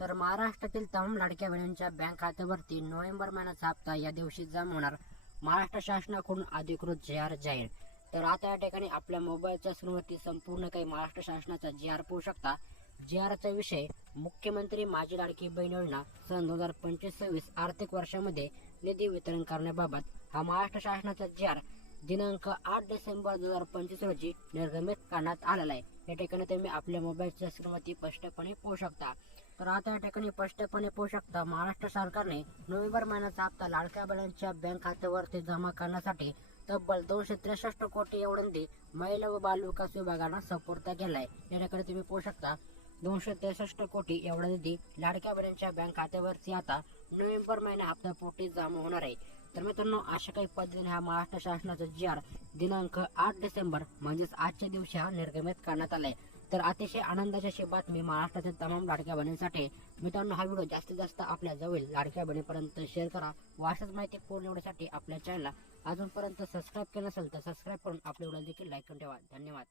तर महाराष्ट्रातील तमाम लाडक्या बहिणींच्या बँक खात्यावरती नोव्हेंबर महिन्याचा हप्ता या दिवशी जमा होणार. महाराष्ट्र शासनाकडून अधिकृत जे आर जाहीर. तर आता या ठिकाणी आपल्या मोबाईलच्या स्क्रीनवरती संपूर्ण काही महाराष्ट्र शासनाचा जे आर पाहू शकता. जे आरचा विषय मुख्यमंत्री माझी लाडकी बहीण योजना सन दोन हजार पंचवीस सव्वीस आर्थिक वर्षामध्ये निधी वितरण करण्याबाबत हा महाराष्ट्र शासनाचा जे आर दिनांक आठ डिसेंबर दोन हजार पंचवीस रोजी निर्गमित करण्यात आलेला आहे. या ठिकाणी तुम्ही आपल्या मोबाईलच्या स्क्रीनवरती स्पष्टपणे पाहू शकता. तर आता या ठिकाणी स्पष्टपणे पाहू शकता महाराष्ट्र सरकारने नोव्हेंबर महिन्याचा हप्ता लाडक्या बहिणींच्या बँक खात्यावरती जमा करण्यासाठी तब्बल दोनशे त्रेसष्ट कोटी एवढी महिला व बाल विकास विभागाला सपोर्ट केलाय. या ठिकाणी तुम्ही पाहू शकता दोनशे त्रेसष्ट कोटी एवढा निधी लाडक्या बहिणींच्या बँक खात्यावरती आता नोव्हेंबर महिना हप्ता पोटी जमा होणार आहे. तर मित्रांनो अशा काही पद्धतीने हा महाराष्ट्र शासनाचा जी आर दिनांक आठ डिसेंबर म्हणजेच आजच्या दिवशी हा निर्गमित करण्यात आलाय. तर अतिशय आनंदाची अशी बातमी महाराष्ट्रातील तमाम लाडक्या बहिणींसाठी मित्रांनो हा व्हिडिओ जास्तीत जास्त आपल्या जवळ लाडक्या बहिणीपर्यंत शेअर करा. व अशाच माहिती पूर्ण एवढ्यासाठी आपल्या चॅनलला अजूनपर्यंत सबस्क्राईब केलं नसेल तर सबस्क्राईब करून आपल्या व्हिडिओ देखील लाईक करून ठेवा. धन्यवाद.